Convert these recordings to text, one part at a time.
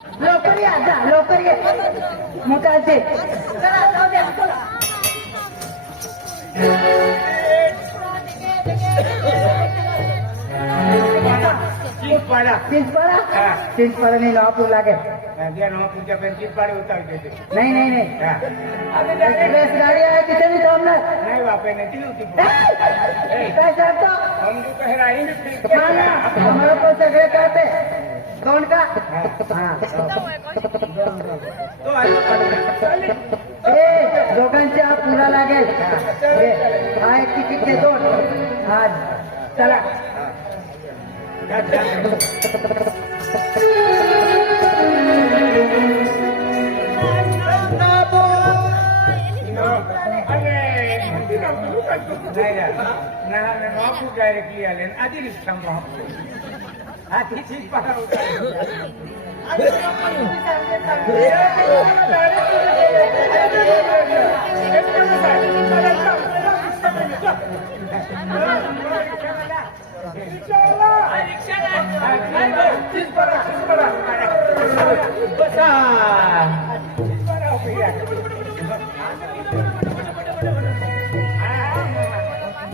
लवकर या जा लवकर ये मुकाचे चला जाऊ द्या चला तीस पाड़ा नहीं नवापुर लागे नहीं नहीं नहीं बस गाड़ी आए कितने भी तो हमने नहीं वापे नहीं होती कैसे तो हम जो कह रहे हैं हमारे को सगळे कहते कौन का हाँ तो आयो ए दोघांचे हा पुरा लागेल हा एक तिकीट देतो हा चला डायरेक्टली आले आधी रिक्षा आधी ठीक पाहा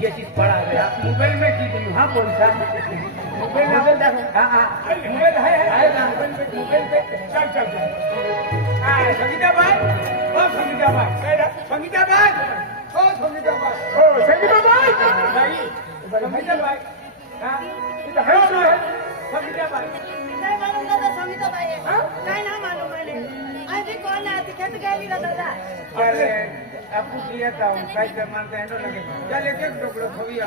ये चीज पड़ा गया मोबाइल में की बोलूं हाँ कौन सा मोबाइल हाँ हाँ मोबाइल है मोबाइल पे चल चल चल संगीता भाई ओ संगीता भाई संगीता भाई ओ संगीता भाई ओ संगीता भाई भाई संगीता भाई हाँ इधर है संगीता भाई नहीं मालूम दादा संगीता बाई है काय ना मालूम मैंने अभी कौन आती खेत गई दादा अरे आपको किया था काय कर मानते हैं तो लगे चल एक एक टुकड़ो खवी आ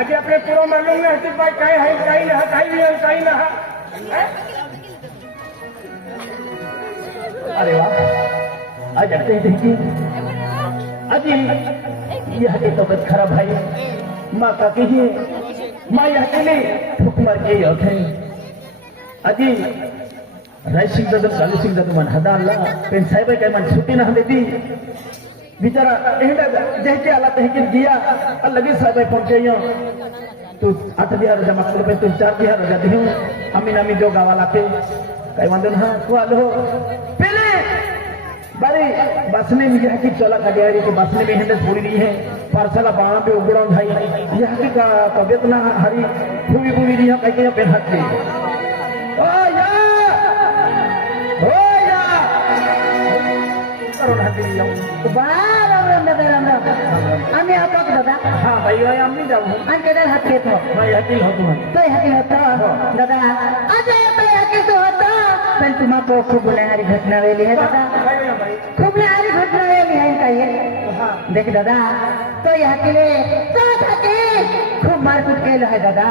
अभी अपने पूरा मालूम नहीं है भाई काय है काय ना काय भी है काय ना अरे वाह आज आते ही देखिए अजी यह तबियत खराब है माँ का कीजिए माँ यह अकेले ठुक मार के अजी राय सिंह दादा कालू सिंह दादा मन हदा अल्ला पेन साहेब काय मन छुट्टी ना देती बिचारा एहडा देखे आला तहकिन दिया और लगे साहब पहुंचे तू 8,000 जमा कर पे तू 4,000 रजा दे अमीन अमीन जो गावा लाते काय वांदो ना को आलो पहले बारे बसने में यह की चला का गया कि बसने में हैंडल थोड़ी नहीं है पार्सला बाण पे उगड़ा भाई यह की का तबियत ना हरी फूवी फूवी नहीं है कहीं पे हाथ ले ओ या करो ना दिली जाऊं बार राम दादा आम्ही आता दादा हाँ भाई भाई हम नहीं जाऊँ आणि केदार हात घेतो भाई हकील होतो तो हाती होता दादा आज तो हाती तो होता पण तुम्हा को खूप गुन्हेगारी घटना वेली है दादा खूप गुन्हेगारी घटना वेली है काही देख दादा तो हातीले तो हाती खूप मारपीट केलं आहे दादा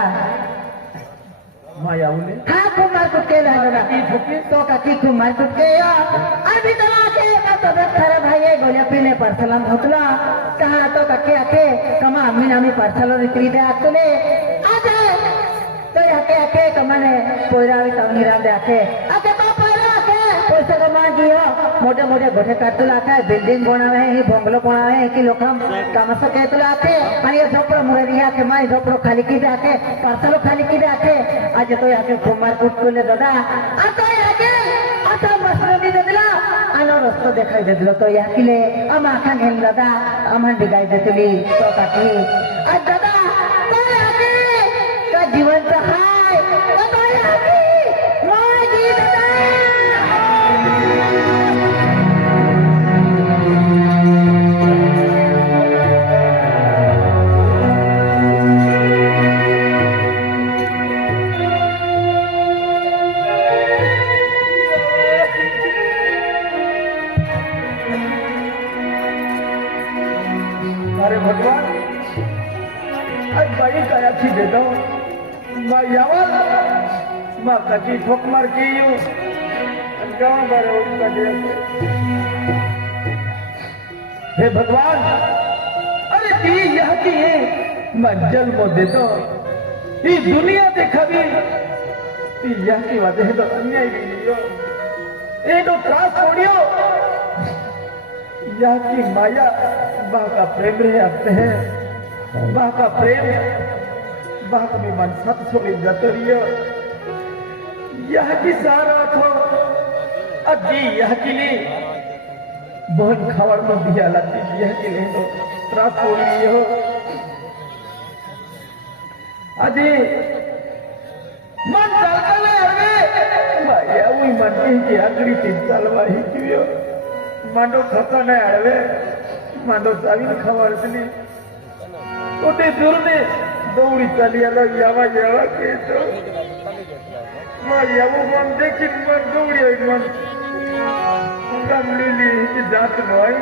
माया बोले हा खूप मारपीट केलं आहे दादा तो काकी खूप मारपीट केलं अभी तला के तबियत खराब है गोल्या पीने पार्सलान धोकला कहा तो काकी आके कमा अम्मी नामी पार्सल रित्री दे आतले आज तो आके आके कमाने पोयरावी तावनी रांदे आके आके तो पोयरा आके पैसा कमा दियो मोठे मोठे गोठे काढतुला आके बिल्डिंग बनावे ही बंगलो बनावे की लोक कामस केतुला आके आणि झोपडो मुरे आके माय झोपडो खाली की दे आके पार्सलो खाली की दे आके आज तो आके कुमार कुटकुले दादा आता आके आता मसरनी दिला आलो रस्तो देखाई दिलो तो याकिले आम्हा आखा घेन दादा आम्हा डिगाई देतली तो काकी आज दादा तो याकी का जिवंत हाय तो याकी मोजी दादा अरे भगवान आज बड़ी कया थी दे दो माँ यावल माँ कची ठोक मार की यू गाँव बारे उसका दे हे भगवान अरे दी यह की है मंजल को दे दो ये दुनिया देखा भी यह की वजह तो अन्याय भी लियो ये तो त्रास छोड़ियो यह की माया बा का प्रेम रहे अपने है बा का प्रेम बा का मन सत छोड़ी जतरियो यह की सारा थो अजी यह किले बहन खावर में दिया लाती यह किले तो त्रास बोल रही हो अजी मन चालले अरे माया वही मन की आखरी तीन चालवा ही क्यों मांडो खाता नहीं अड़वे मांडो साविन खावर चली उठे दूर में दौड़ी चली आलो यावा यावा के तो माया वो मन देखी मन दौड़ी आई मन गमली की जात भाई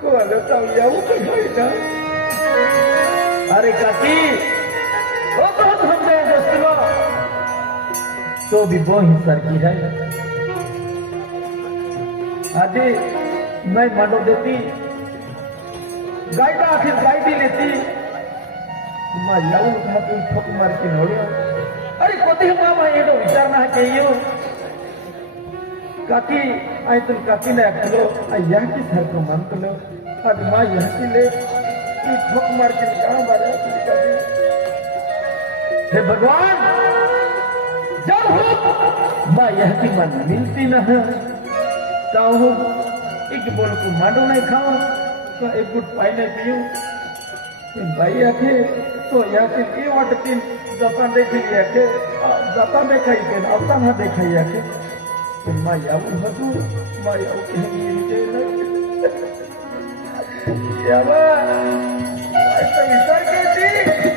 को आलो तो यावो तो भाई ना अरे काकी वो तो हमने दोस्तों तो भी वो ही सर की है आदि मैं मानो देती गाइडा आखिर गाइडी लेती मां याऊ था तू ठोक मार के नोड़ियो अरे कोती मामा ये तो विचारना है चाहिए काकी आई तुम काकी ने अकलो यह की सर को मान लो आज मां यह की ले तू ठोक मार के निकाल मारे काकी हे भगवान जब हो मां यह की मन मिलती न है तो एक बोल को मांडो नहीं खाओ तो एक गुट पाई नहीं पियो भाई आखे तो यहाँ से ये वाट तीन जाता देखी आखे जाता देखाई के आता ना देखाई आखे तो माँ याऊ हतु माँ याऊ कहीं के यावा ऐसा विचार करती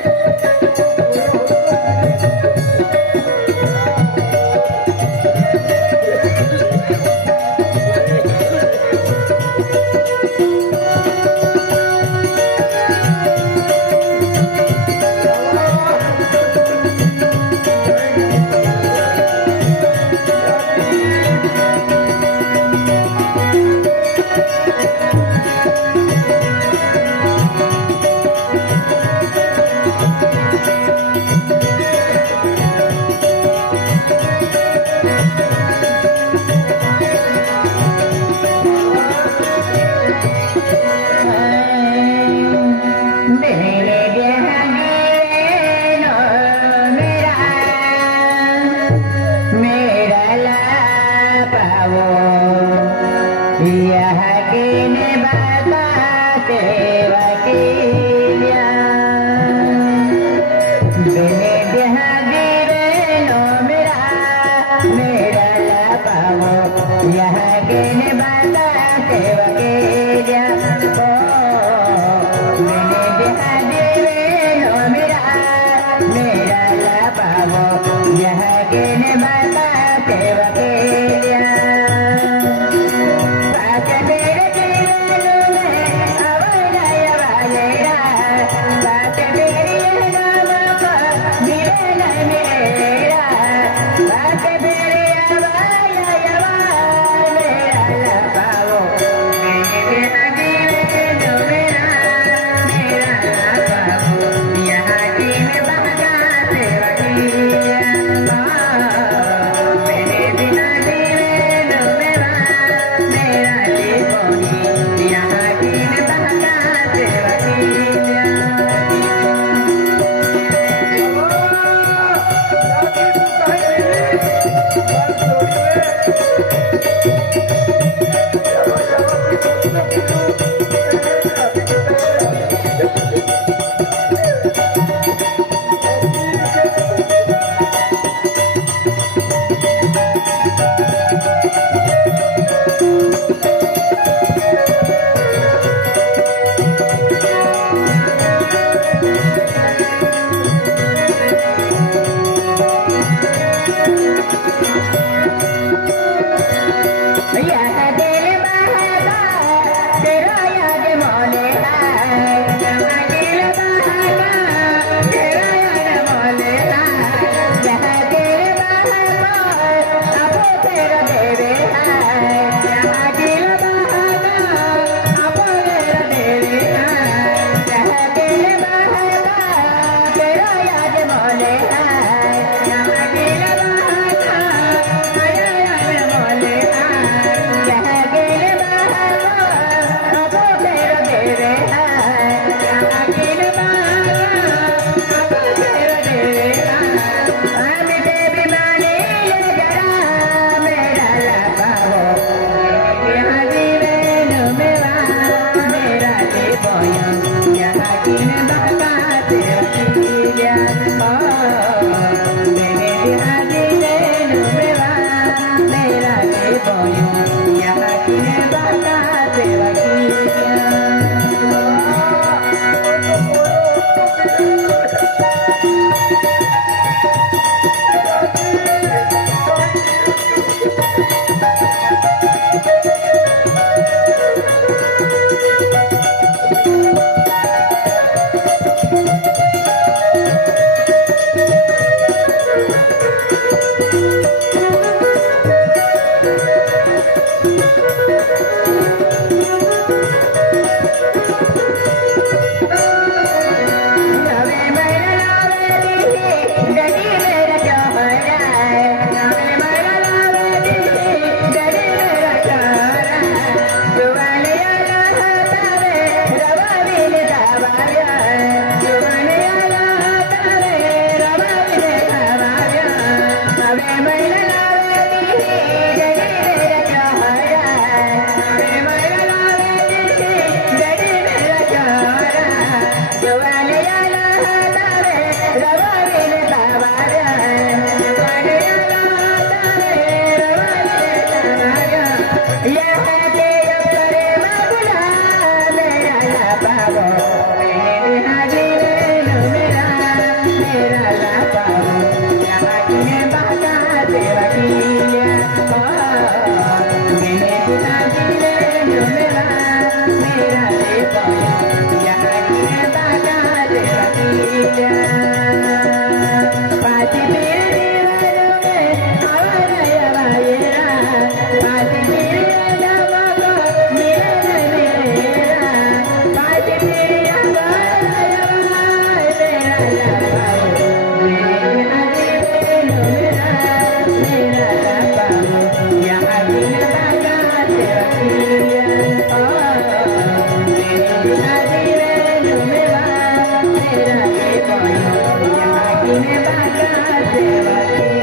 यहाँ की ने बाजा से बचे